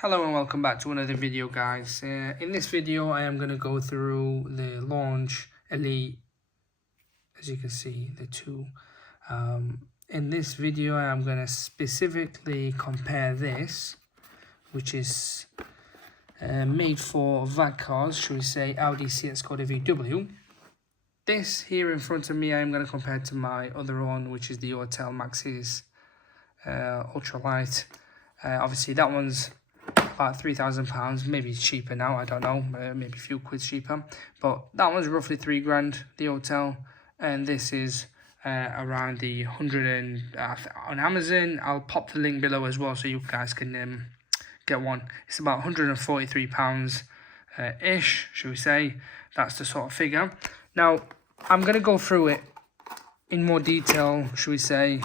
Hello and welcome back to another video, guys. In this video I am going to go through the Launch Elite, as you can see, the two. In this video I am going to specifically compare this, which is made for VAG cars, should we say Audi, Seat, Skoda, VW. This here in front of me I am going to compare to my other one, which is the Autel Maxis Ultralight. Obviously that one's about £3,000, maybe cheaper now, I don't know, maybe a few quid cheaper, but that one's roughly £3,000, the Autel, and this is around the 100 and on Amazon. I'll pop the link below as well so you guys can get one. It's about £143 ish, should we say. That's the sort of figure. Now I'm going to go through it in more detail, should we say,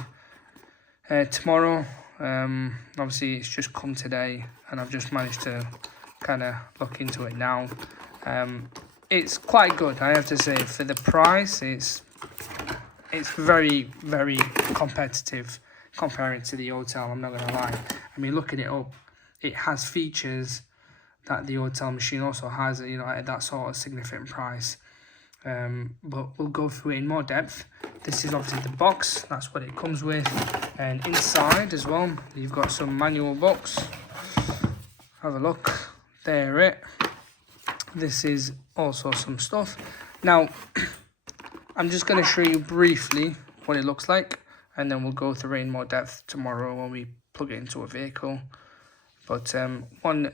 tomorrow. Obviously it's just come today and I've just managed to kind of look into it now. It's quite good, I have to say. For the price, it's very, very competitive comparing to the Autel, I'm not gonna lie. I mean, looking it up, it has features that the Autel machine also has, you know, at that sort of significant price. But we'll go through it in more depth. This is obviously the box, that's what it comes with, and inside as well you've got some manual books. Have a look, there it. This is also some stuff. Now I'm just going to show you briefly what it looks like, and then we'll go through it in more depth tomorrow when we plug it into a vehicle. But one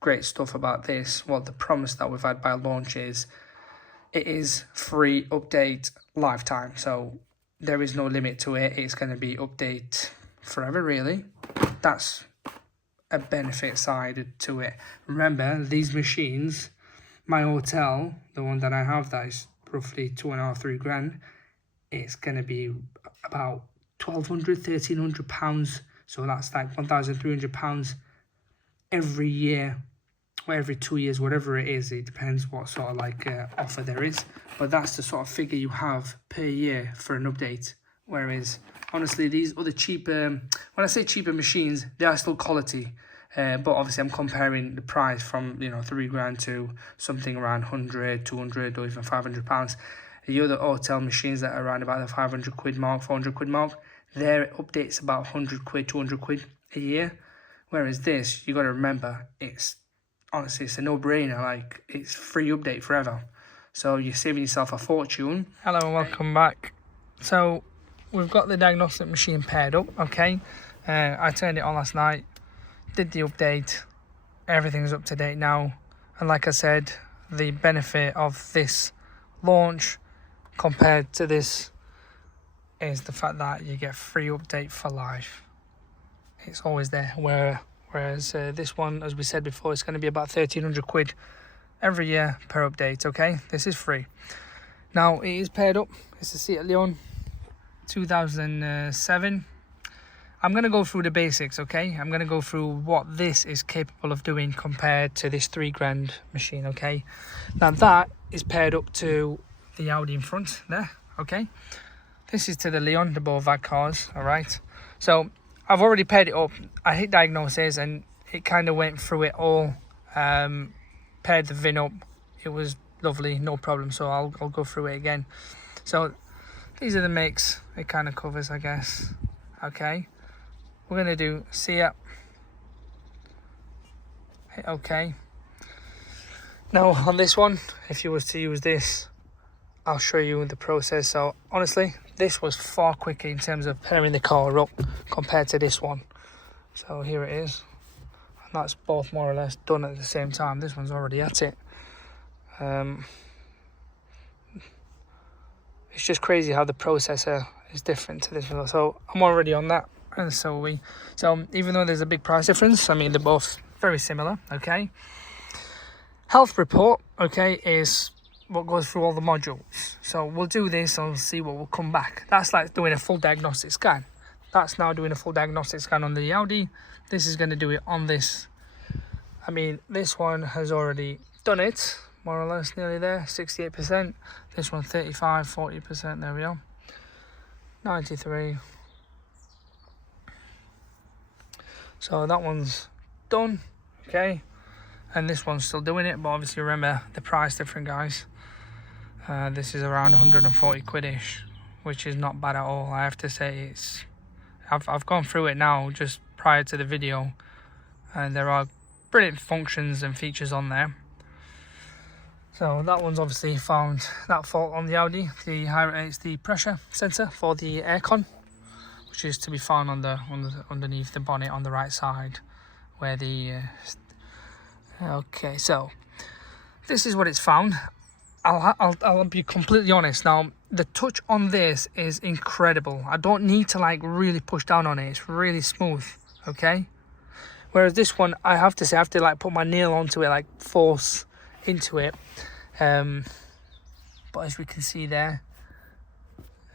great stuff about this, well, the promise that we've had by Launch is it is free update lifetime, so there is no limit to it. It's going to be update forever, really. That's a benefit side to it. Remember, these machines, my Autel, the one that I have that is roughly £2,500–3,000, it's going to be about £1,200–1,300, so that's like £1,300 every year, or every 2 years, whatever it is. It depends what sort of like offer there is, but that's the sort of figure you have per year for an update. Whereas honestly, these other cheaper, when I say cheaper machines, they are still quality, but obviously I'm comparing the price from, you know, £3,000 to something around 100, 200 or even £500. The other Autel machines that are around about the 500 quid mark, 400 quid mark, their updates about 100 quid, 200 quid a year. Whereas this, you got to remember, it's honestly, it's a no-brainer. Like, it's free update forever, so you're saving yourself a fortune. Hello and welcome back. So we've got the diagnostic machine paired up, okay. I turned it on last night, did the update, everything's up to date now, and like I said, the benefit of this Launch compared to this is the fact that you get free update for life. It's always there, whereas this one, as we said before, it's going to be about 1,300 quid every year per update, okay? This is free. Now, it is paired up. It's a Seat Leon 2007. I'm going to go through the basics, okay? I'm going to go through what this is capable of doing compared to this £3,000 machine, okay? Now, that is paired up to the Audi in front there, okay? This is to the Leon, the both VAG cars, all right? So I've already paired it up. I hit diagnosis and it kind of went through it all. Paired the VIN up. It was lovely, no problem. So I'll go through it again. So these are the makes it kind of covers, I guess. Okay. We're going to do Seat. Hit OK. Now on this one, if you was to use this, I'll show you the process. So honestly, this was far quicker in terms of pairing the car up compared to this one. So here it is, and that's both more or less done at the same time. This one's already at it. It's just crazy how the processor is different to this one. So I'm already on that, and so are we. So even though there's a big price difference, I mean, they're both very similar, okay? Health report, okay, is what goes through all the modules. So we'll do this and we'll see what will come back. That's like doing a full diagnostic scan. That's now doing a full diagnostic scan on the Audi. This is going to do it on this. I mean, this one has already done it, more or less, nearly there, 68%. This one 35, 40%, there we are. 93. So that one's done. Okay, and this one's still doing it, but obviously remember the price different, guys. This is around 140 quid-ish, which is not bad at all. I have to say, I've gone through it now just prior to the video, and there are brilliant functions and features on there. So that one's obviously found that fault on the Audi. It's the pressure sensor for the aircon, which is to be found underneath the bonnet on the right side, where the okay. So this is what it's found. I'll be completely honest. Now the touch on this is incredible. I don't need to like really push down on it. It's really smooth. Okay. Whereas this one, I have to say, I have to like put my nail onto it, like force into it. But as we can see there,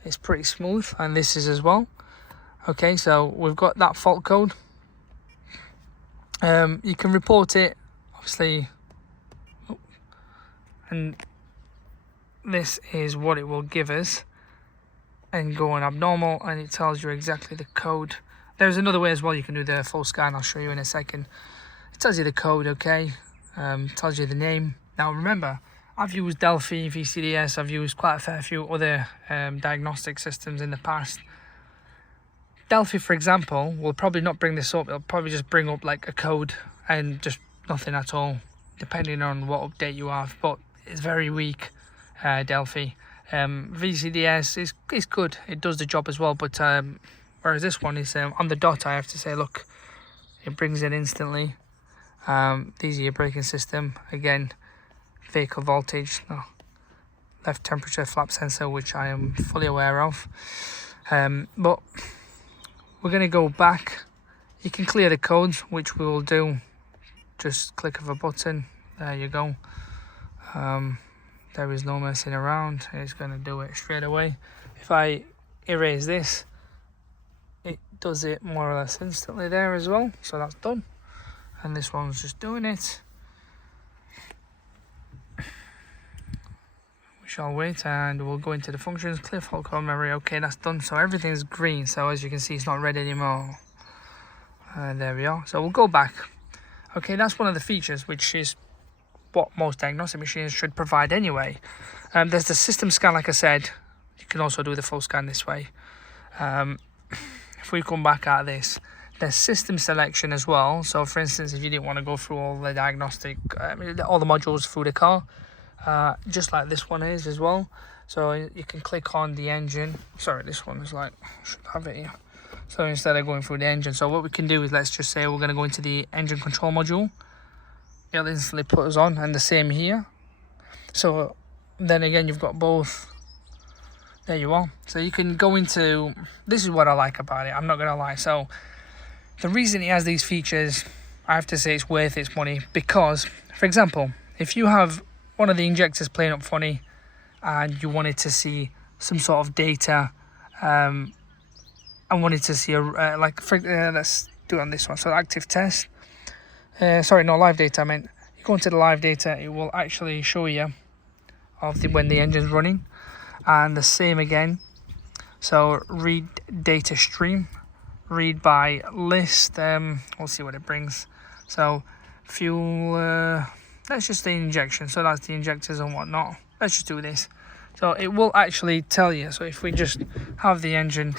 it's pretty smooth, and this is as well. Okay, so we've got that fault code. You can report it, obviously, and this is what it will give us, and go on abnormal, and it tells you exactly the code. There's another way as well. You can do the full scan. I'll show you in a second. It tells you the code. Okay, tells you the name. Now remember, I've used Delphi, VCDS, I've used quite a fair few other diagnostic systems in the past. Delphi, for example, will probably not bring this up. It'll probably just bring up like a code and just nothing at all, depending on what update you have. But it's very weak, Delphi. VCDS is good. It does the job as well. But whereas this one is on the dot, I have to say, look, it brings it instantly. These are your braking system. Again, vehicle voltage, left temperature flap sensor, which I am fully aware of. But we're going to go back. You can clear the codes, which we will do. Just click of a button. There you go. There is no messing around. It's going to do it straight away. If I erase this, it does it more or less instantly there as well. So that's done. And this one's just doing it. We shall wait, and we'll go into the functions. Clear fault code memory. Okay, that's done. So everything's green. So as you can see, it's not red anymore. There we are. So we'll go back. Okay, that's one of the features, which is what most diagnostic machines should provide anyway. There's the system scan, like I said. You can also do the full scan this way. If we come back at this, there's system selection as well. So for instance, if you didn't want to go through all the diagnostic, all the modules through the car, just like this one is as well. So you can click on the engine. Sorry, this one is like, I should have it here. So instead of going through the engine, so what we can do is, let's just say we're going to go into the engine control module. It'll instantly put us on, and the same here. So then again, you've got both. There you are. So you can go into, this is what I like about it, I'm not going to lie. So the reason it has these features, I have to say it's worth its money, because, for example, if you have one of the injectors playing up funny and you wanted to see some sort of data, I wanted to see let's do it on this one. So active test, sorry, no, live data. I meant you go into the live data, it will actually show you when the engine's running, and the same again. So read data stream, read by list. We'll see what it brings. So fuel. Let's just say injection. So that's the injectors and whatnot. Let's just do this. So it will actually tell you. So if we just have the engine,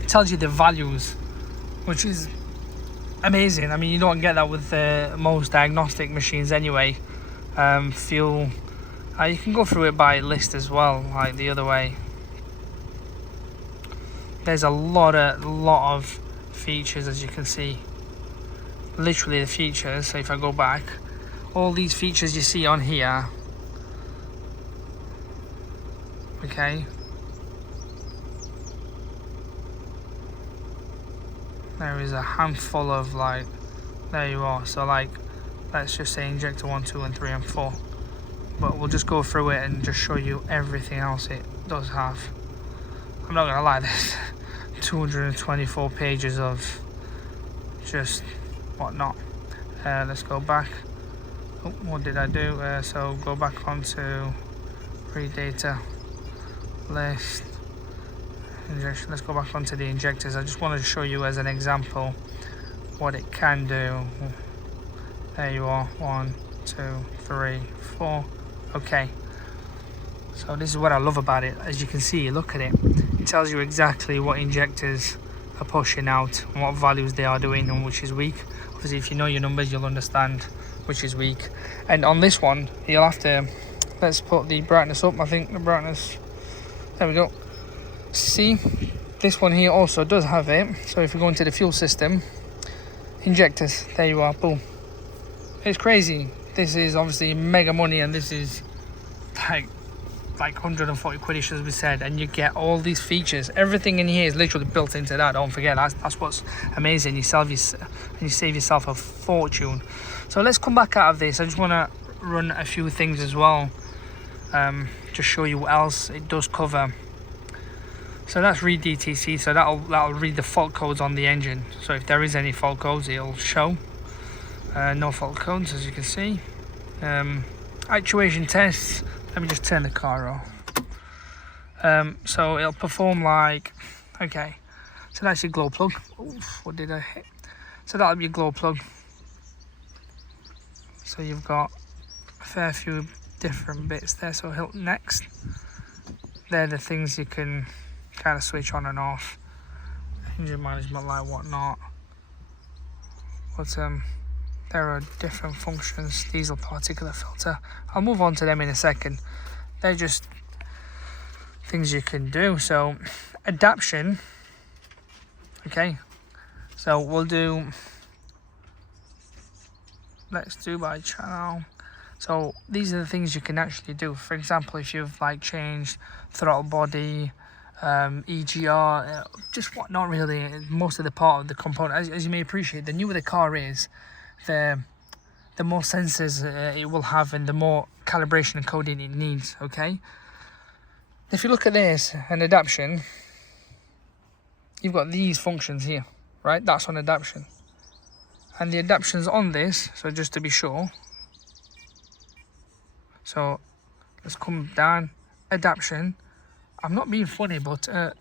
it tells you the values, which is amazing. I mean, you don't get that with most diagnostic machines anyway. Fuel, you can go through it by list as well, like the other way. There's a lot of features, as you can see. Literally the features. So if I go back, all these features you see on here, okay, there is a handful of, like, there you are. So like, let's just say injector 1, 2 and 3 and 4, but we'll just go through it and just show you everything else it does have. I'm not gonna lie, there's 224 pages of just whatnot. Let's go back. Oh, what did I do? So go back onto read data list, injection. Let's go back onto the injectors. I just wanted to show you as an example what it can do. There you are, 1, 2, 3, 4. Okay, so this is what I love about it. As you can see, look at it. It tells you exactly what injectors are pushing out and what values they are doing and which is weak. Obviously, if you know your numbers, you'll understand which is weak. And on this one, you'll have to, let's put the brightness up. I think the brightness, there we go. See, this one here also does have it. So if you go into the fuel system, injectors, there you are, boom. It's crazy. This is obviously mega money, and this is like 140 quid, as we said, and you get all these features. Everything in here is literally built into that. Don't forget, that's what's amazing. You save yourself a fortune. So let's come back out of this. I just want to run a few things as well, just show you what else it does cover. So that's read DTC, so that'll read the fault codes on the engine. So if there is any fault codes, it'll show. No fault codes, as you can see. Actuation tests. Let me just turn the car off. So it'll perform like, okay, so that's your glow plug. Oof, what did I hit? So that'll be your glow plug. So you've got a fair few different bits there. So hit next. They're the things you can kind of switch on and off. Engine management light, whatnot. But there are different functions. Diesel particulate filter. I'll move on to them in a second. They're just things you can do. So adaptation. Okay. So we'll do. Let's do by channel. So these are the things you can actually do. For example, if you've like changed throttle body, EGR, just whatnot, really, most of the part of the component. As you may appreciate, the newer the car is, the more sensors it will have and the more calibration and coding it needs. Okay, if you look at this, an adaptation, you've got these functions here, right? That's on adaptation, and the adaptation's on this. So just to be sure, so let's come down, adaptation. I'm not being funny, but oh,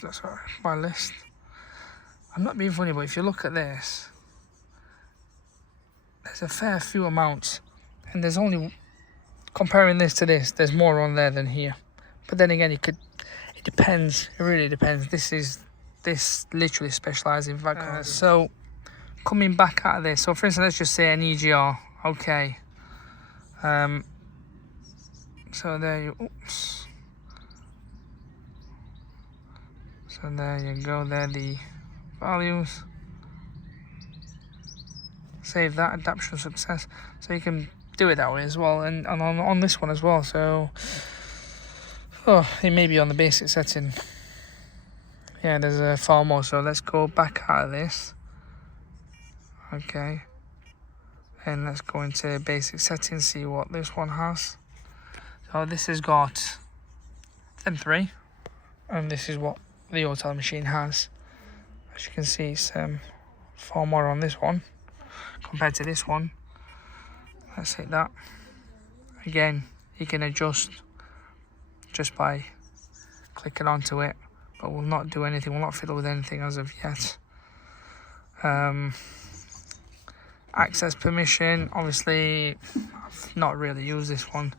that's my list. I'm not being funny, but if you look at this, there's a fair few amounts, and there's only, comparing this to this, there's more on there than here. But then again, it depends. It really depends. This literally specialises in VAG. So coming back out of this, so for instance, let's just say an EGR. Okay. So there you, oops. So there you go, there the values. Save that, adaptation success. So you can do it that way as well, and on this one as well. So, oh, it may be on the basic setting. Yeah, there's far more, so let's go back out of this. Okay. And let's go into basic settings, see what this one has. So this has got M3, and this is what the Autel machine has. As you can see, it's far more on this one compared to this one. Let's hit that. Again, you can adjust just by clicking onto it, but we'll not do anything, we'll not fiddle with anything as of yet. Access permission, obviously I've not really used this one.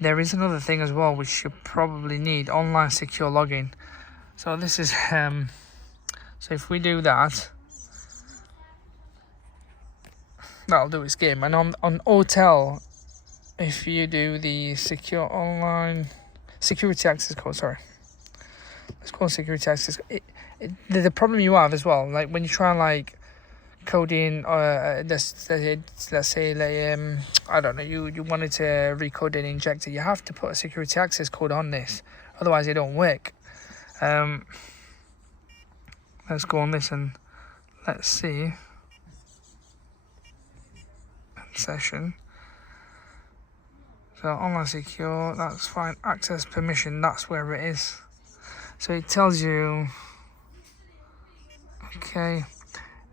There is another thing as well which you probably need, online secure login. So this is so if we do that, that'll do its game. And on Autel, if you do the secure online security access code, sorry, let's call it security access. The problem you have as well, like when you try and like code in, let's say like, I don't know, you wanted to recode an injector, you have to put a security access code on this, otherwise it don't work. Let's go on this and let's see. Session. So online secure, that's fine. Access permission, that's where it is. So it tells you, okay,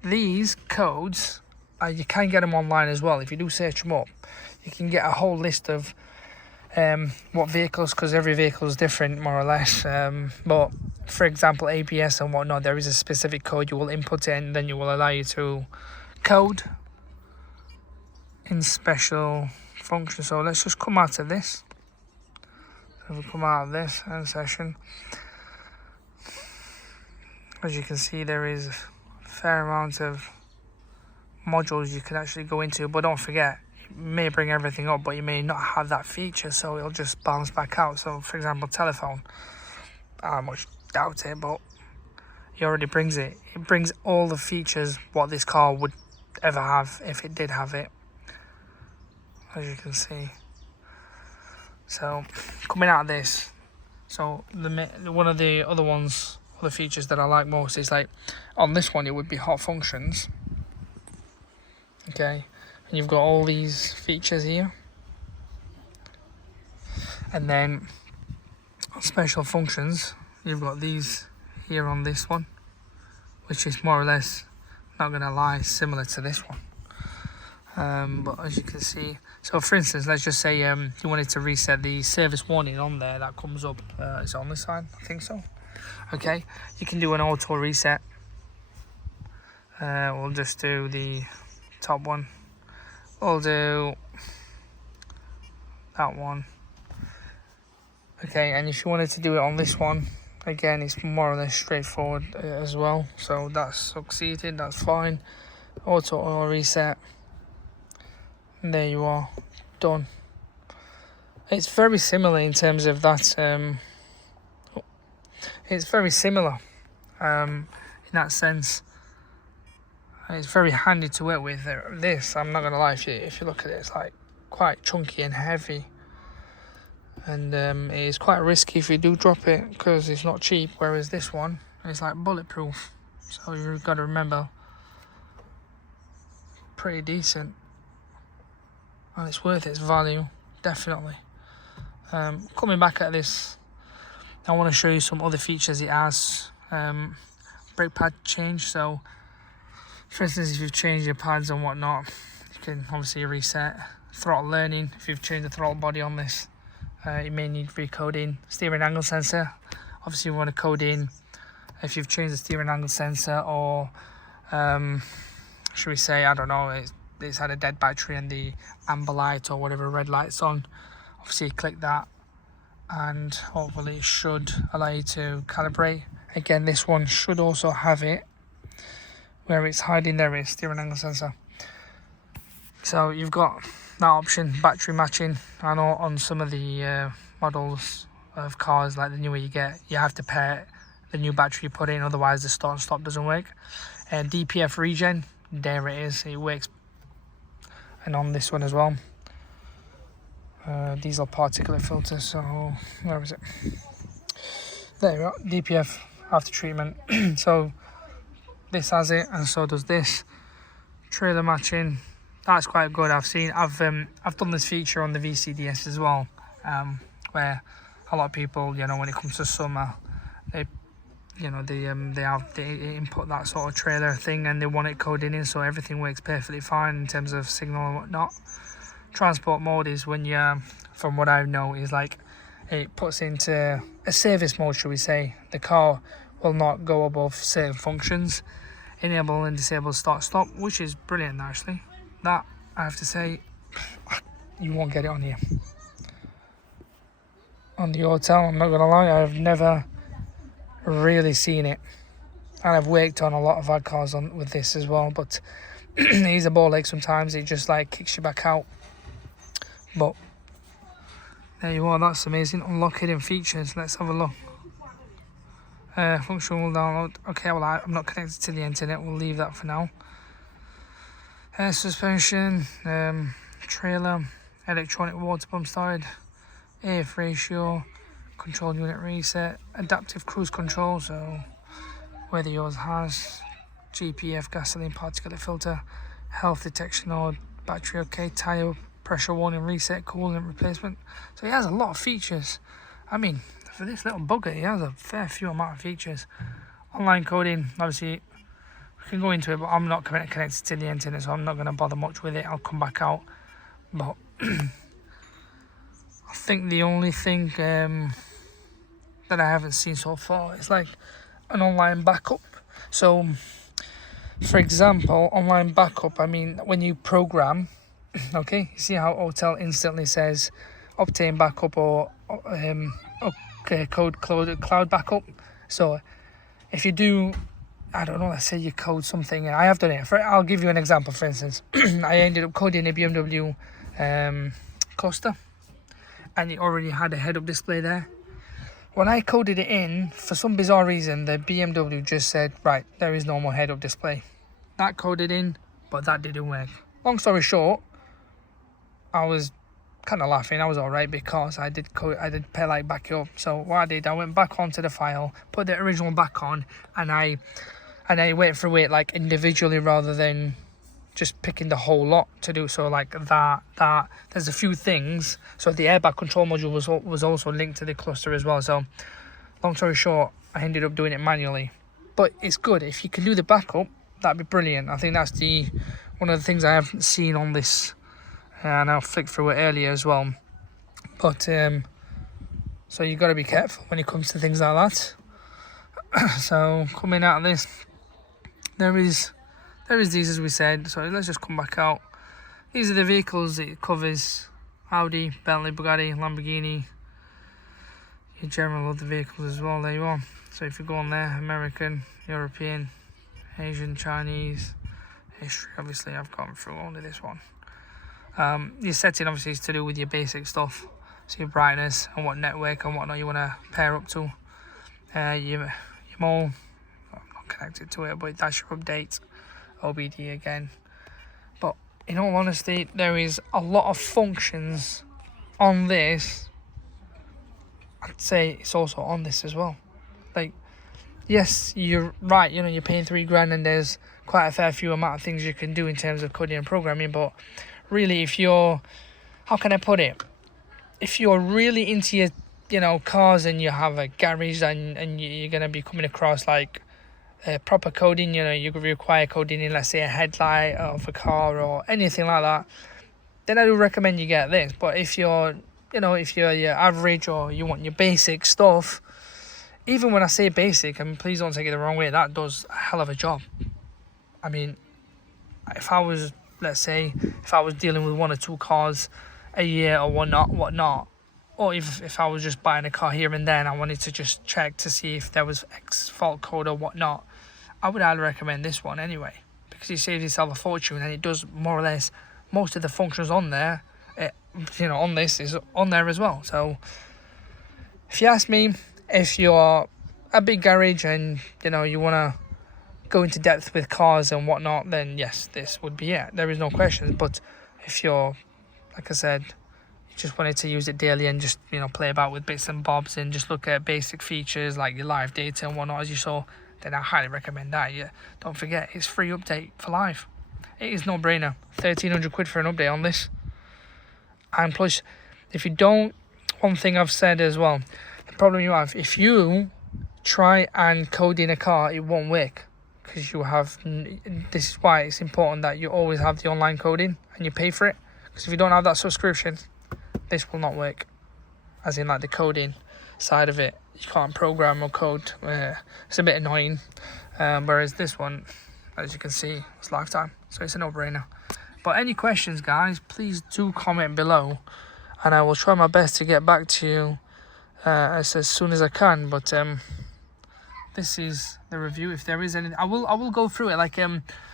these codes, you can get them online as well. If you do search them up, you can get a whole list of what vehicles, because every vehicle is different more or less. But for example, ABS and whatnot, there is a specific code you will input in, then you will allow you to code in special functions. So let's just come out of this. So we come out of this end session. As you can see, there is a fair amount of modules you can actually go into, but don't forget, you may bring everything up, but you may not have that feature, so it'll just bounce back out. So for example, telephone, I much doubt it, but he already brings it. It brings all the features what this car would ever have if it did have it, as you can see. So coming out of this, so one of the other features that I like most is, like, on this one it would be hot functions. Okay, and you've got all these features here, and then special functions, you've got these here on this one, which is more or less, not gonna lie, similar to this one. But as you can see, so for instance, let's just say you wanted to reset the service warning on there that comes up. Is it on this side? I think so. Okay, you can do an auto reset. We'll just do the top one. We'll do that one. Okay, and if you wanted to do it on this one, again, it's more or less straightforward as well. So that's succeeded, that's fine. Auto reset. And there you are, done. It's very similar in terms of that. It's very similar in that sense. It's very handy to work with. This, I'm not gonna lie, if you look at it, it's like quite chunky and heavy, and it is quite risky if you do drop it, because it's not cheap. Whereas this one is like bulletproof, so you've got to remember, pretty decent, and it's worth its value, definitely. Coming back at this, I want to show you some other features it has. Brake pad change. So for instance, if you've changed your pads and whatnot, you can obviously reset. Throttle learning, if you've changed the throttle body on this, you may need recoding. Steering angle sensor, obviously you want to code in if you've changed the steering angle sensor, or should we say, I don't know, it's had a dead battery and the amber light or whatever red light's on. Obviously click that, and hopefully it should allow you to calibrate. Again, this one should also have it, where it's hiding there is steering angle sensor. So you've got that option, battery matching. I know on some of the models of cars, like the newer you get, you have to pair the new battery you put in, otherwise the start and stop doesn't work. And DPF regen, there it is, it works. And on this one as well, diesel particulate filter. So where is it? There you go, DPF after treatment. So this has it, and so does this. Trailer matching, that's quite good. I've done this feature on the VCDS as well, where a lot of people, you know, when it comes to summer, they input that sort of trailer thing, and they want it coded in, so everything works perfectly fine in terms of signal and whatnot. Transport mode is when you, from what I know, is like it puts into a service mode, should we say. The car will not go above certain functions. Enable and disable start stop, which is brilliant actually. That, I have to say, you won't get it on here. On the Autel, I'm not gonna lie, I've never really seen it, and I've worked on a lot of VAG cars with this as well, but he's a ball ache sometimes. It just like kicks you back out. But there you are, that's amazing. Unlock hidden features, let's have a look. Function will download. Okay, well, I'm not connected to the internet, we'll leave that for now. Suspension, trailer, electronic water pump started, air ratio, control unit reset, adaptive cruise control, so whether yours has, GPF gasoline particulate filter, health detection or battery okay, tire pressure warning reset, coolant replacement. So he has a lot of features. I mean, for this little bugger, he has a fair few amount of features. Online coding, obviously we can go into it, but I'm not connected to the internet, so I'm not going to bother much with it. I'll come back out, but I think the only thing that I haven't seen so far is like an online backup. So for example, online backup, I mean, when you program, okay, you see how Autel instantly says obtain backup or cloud backup. So if you do, I don't know, let's say you code something, I have done it. I'll give you an example. For instance, I ended up coding a BMW Coaster, and it already had a head-up display there. When I coded it in, for some bizarre reason, the BMW just said, right, there is no more head-up display. That coded in, but that didn't work. Long story short, I was kind of laughing. I was alright because I did pay like back up. So what I did, I went back onto the file, put the original back on, and I went through it like individually rather than just picking the whole lot to do. So like that there's a few things. So the airbag control module was also linked to the cluster as well. So long story short, I ended up doing it manually. But it's good if you can do the backup. That'd be brilliant. I think that's one of the things I haven't seen on this, and I'll flick through it earlier as well. But so you got to be careful when it comes to things like that. So coming out of this, there is these, as we said. So let's just come back out. These are the vehicles it covers: Audi, Bentley, Bugatti, Lamborghini, your general other vehicles as well. There you are. So if you go on there, American, European, Asian, Chinese, history, obviously I've gone through only this one. Your setting obviously is to do with your basic stuff, so your brightness and what network and whatnot you want to pair up to. Your mole, I'm not connected to it, but that's your update. OBD again. But in all honesty, there is a lot of functions on this. I'd say it's also on this as well. Like, yes, you're right, you know, you're paying $3,000 and there's quite a fair few amount of things you can do in terms of coding and programming. But really, if you're, how can I put it, if you're really into your, you know, cars, and you have a garage, and you're going to be coming across like proper coding, you know, you could require coding in, let's say, a headlight of a car or anything like that, then I do recommend you get this. But if you're, you know, if you're your average or you want your basic stuff, even when I say basic, I mean, please don't take it the wrong way, that does a hell of a job. I mean, if I was, let's say, if I was dealing with one or two cars a year or whatnot, or if I was just buying a car here and there and I wanted to just check to see if there was X fault code or whatnot, I would highly recommend this one anyway, because you save yourself a fortune, and it does more or less most of the functions on there. You know, on this is on there as well. So if you ask me, if you're a big garage and, you know, you want to go into depth with cars and whatnot, then yes, this would be it. There is no question. But if you're, like I said, you just wanted to use it daily and just, you know, play about with bits and bobs and just look at basic features like your live data and whatnot, as you saw, then I highly recommend that. Yeah, don't forget, it's free update for life. It is no brainer. 1,300 quid for an update on this. And plus, if you don't, one thing I've said as well, the problem you have, if you try and code in a car, it won't work, because you have, this is why it's important that you always have the online coding and you pay for it, because if you don't have that subscription, this will not work, as in like the coding side of it. You can't program or code. It's a bit annoying, whereas this one, as you can see, it's lifetime, so it's a no-brainer. But any questions, guys, please do comment below, and I will try my best to get back to you as soon as I can. But this is the review. If there is any, I will go through it. Like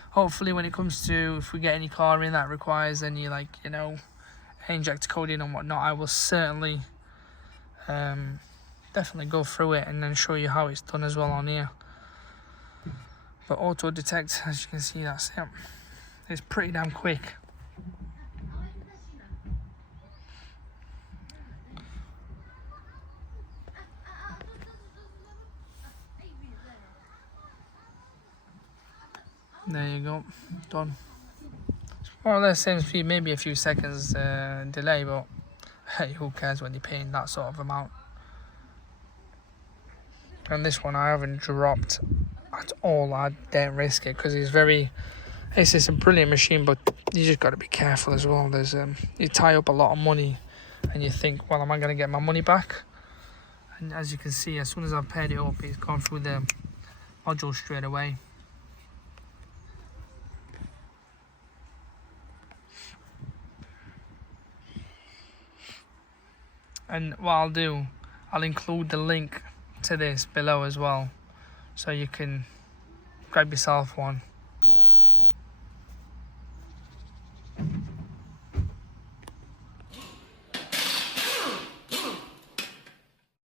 hopefully when it comes to, if we get any car in that requires any, like, you know, inject coding and whatnot, I will certainly definitely go through it and then show you how it's done as well on here. But auto detect, as you can see, that's it. It's pretty damn quick. There you go, done. It's more or less same speed, maybe a few seconds delay, but hey, who cares when you're paying that sort of amount. And this one I haven't dropped at all. I didn't risk it because it's a brilliant machine, but you just got to be careful as well. There's you tie up a lot of money and you think, well, am I going to get my money back? And as you can see, as soon as I've paired it up, it's gone through the module straight away. And what I'll do, I'll include the link to this below as well, so you can grab yourself one.